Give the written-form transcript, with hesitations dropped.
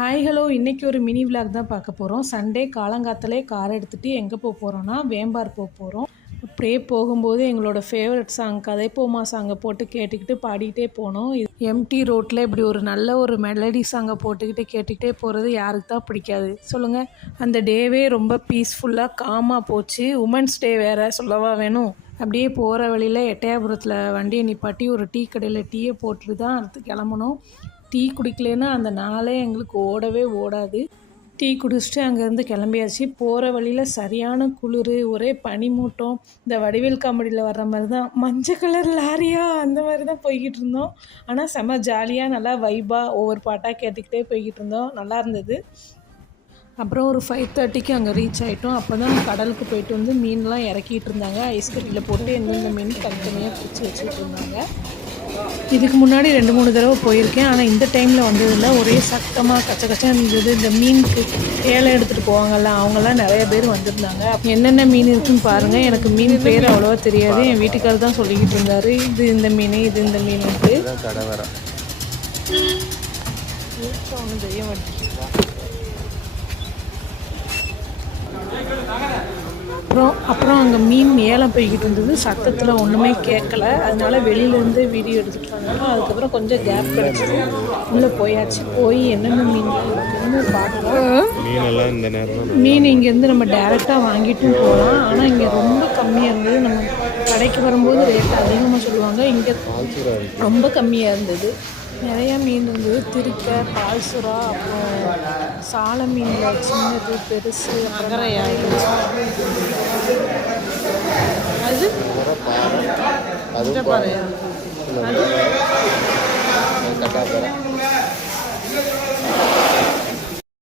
Hi hello இன்றைக்கி ஒரு mini vlog தான் பார்க்க போகிறோம். சண்டே காலங்காத்தாலே கார் எடுத்துகிட்டு எங்கே போகிறோன்னா வேம்பார் போகிறோம். அப்படியே போகும்போது எங்களோட ஃபேவரட் சாங் கதைப்போமா சாங்கை போட்டு கேட்டுக்கிட்டு பாடிக்கிட்டே போனோம். எம்டி ரோட்டில் இப்படி ஒரு நல்ல ஒரு மெலடி சாங்கை போட்டுக்கிட்டு கேட்டுக்கிட்டே போகிறது யாருக்கு தான் பிடிக்காது சொல்லுங்கள். அந்த டேவே ரொம்ப பீஸ்ஃபுல்லாக காமாக போச்சு. உமன்ஸ் டே வேறு சொல்லவா வேணும். அப்படியே போகிற வழியில் எட்டயபுரத்தில் வண்டியை நிப்பாட்டி ஒரு டீ கடையில் டீயை போட்டுட்டு தான் அடுத்து கிளம்பணும். டீ குடிக்கலைன்னா அந்த நாளே எங்களுக்கு ஓடவே ஓடாது. டீ குடிச்சிட்டு அங்கேருந்து கிளம்பியாச்சு. போகிற வழியில் சரியான குளிர், ஒரே பனிமூட்டம். இந்த வடிவேல் காமெடியில் வர்ற மாதிரி தான் மஞ்சள் கலர் லாரியா அந்த மாதிரி தான் போய்கிட்டு இருந்தோம். ஆனால் செம்ம ஜாலியாக நல்லா வைப்பாக ஒவ்வொரு பாட்டாக கேட்டுக்கிட்டே போய்கிட்டு இருந்தோம். நல்லா இருந்தது. அப்புறம் ஒரு 5:30க்கு அங்கே ரீச் ஆகிட்டோம். அப்போ தான் கடலுக்கு போயிட்டு வந்து மீன்லாம் இறக்கிட்டு இருந்தாங்க. ஐஸ் கட்டியில் போட்டு எந்தெந்த மீன் தனித்தனியாக பிடிச்சி வச்சுக்கிட்டு இருந்தாங்க. இதுக்கு முன்னாடி 2-3 தடவை போயிருக்கேன். ஆனால் இந்த டைமில் வந்ததில்லை. ஒரே சத்தமாக கச்ச இருந்தது. இந்த மீனுக்கு ஏலம் எடுத்துகிட்டு போவாங்கள்ல, அவங்கெல்லாம் நிறைய பேர் வந்திருந்தாங்க. என்னென்ன மீன் இருக்குதுன்னு பாருங்கள். எனக்கு மீன் பேர் அவ்வளோவா தெரியாது. என் வீட்டுக்காரர் தான் சொல்லிக்கிட்டு இருந்தார், இது இந்த மீன், இது இந்த மீனுக்கு. ஒன்றும் தெரிய மாட்டேங்குது. அப்புறம் அங்கே மீன் ஏலம் போய்கிட்டு இருந்தது. சத்தத்தில் ஒன்றுமே கேட்கல. அதனால வெளியிலேருந்து வீடியோ எடுத்துகிட்டு வந்தோம். அதுக்கப்புறம் கொஞ்சம் கேப் கிடச்சிது. உள்ளே போயாச்சு. போய் என்னென்ன மீன் இருக்குன்னு பார்க்கலாம். மீன் இங்கேருந்து நம்ம டேரெக்டாக வாங்கிட்டும் போகலாம். ஆனால் இங்கே ரொம்ப கம்மியாக இருந்தது. நம்ம கடைக்கு வரும்போது ரேட் அதிகமாக சொல்லுவாங்க. இங்கே ரொம்ப கம்மியாக இருந்தது. நிறையா மீன் இருந்தது. திருக்கை, பால்சுறா, அப்புறம் சால மீனில் சின்னது, பெருசு, அகரையா, அது பாறையா, அது